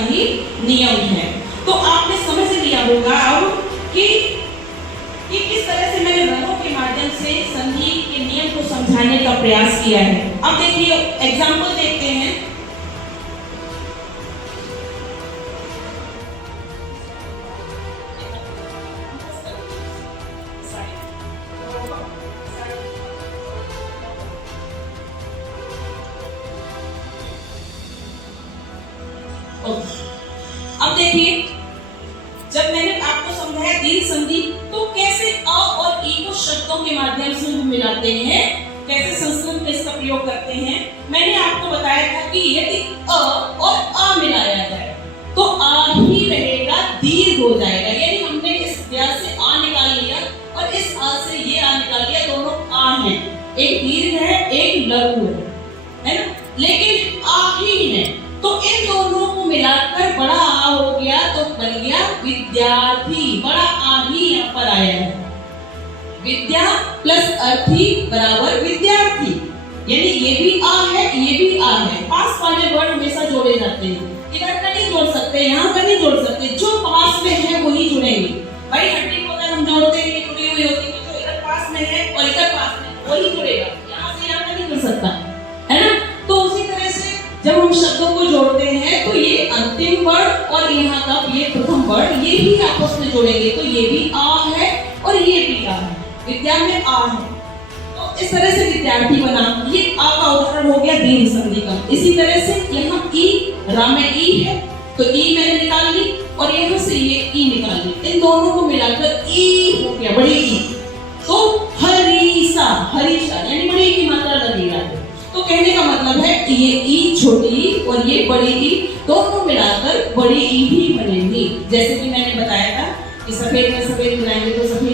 ही नियम है। तो आपने समझ लिया होगा अब कि किस तरह से मैंने रंगों के माध्यम से संधि के नियम को समझाने का प्रयास किया है। अब देखिए एग्जाम्पल देखते हैं। अब देखिए जब मैंने आपको समझाया दीर्घ संधि तो कैसे अ और ई को शब्दों के माध्यम से हम मिलाते हैं, कैसे संस्कृत में इसका प्रयोग करते हैं। मैंने आपको बताया था कि यदि अ और आ मिलाया जाए तो आ ही रहेगा, दीर्घ हो जाएगा। यानी हमने इस व्यास से आ निकाल लिया और इस आ से ये आ निकाल लिया, दोनों आ हैं, एक दीर्घ है एक लघु है ना, लेकिन आ ही है। तो इन दोनों को मिलाकर बड़ा आ हो गया तो बन गया विद्यार्थी। बड़ा आ ही यहाँ पर आया है, विद्या प्लस अर्थी बराबर विद्यार्थी। यानी ये भी आ है ये भी आ है। पास वाले वर्ड हमेशा जोड़े जाते हैं, इधर का नहीं जोड़ सकते, यहाँ का नहीं जोड़ सकते, जो पास में है वही जुड़ेंगे। भाई हड्डी को अगर हम जोड़ते हैं जुड़ी हुई होती है, जो इधर पास में है और इधर पास में वही जुड़ेगा, यहाँ से यहाँ का नहीं जुड़ सकता है ना। तो उसी तरह से जब हम शब्दों को जोड़ते हैं तो ये अंतिम वर्ड और यहाँ का ये प्रथम वर्ड ये भी आपस में जोड़ेंगे, तो ये भी आ है और ये भी आ है। विद्या में आ है तो इस तरह से विद्यार्थी बना। ये आ का उदाहरण हो गया दीर्घ संधि का। इसी तरह से यहाँ ई, राम में ई है तो ई मैंने निकाल ली और यहाँ से ये ई निकाल ली, इन दोनों को मिलाकर ई हो गया, बड़ी ई। तो हरीसा, हरीसा यानी बड़ी की मात्रा लगेगा। तो कहने का मतलब है ये ई छोटी और ये बड़ी ई दोनों मिलाकर बड़ी ई ही बनेगी। जैसे कि मैंने बताया था कि सफेद में सफेद मिलाएंगे तो सफेद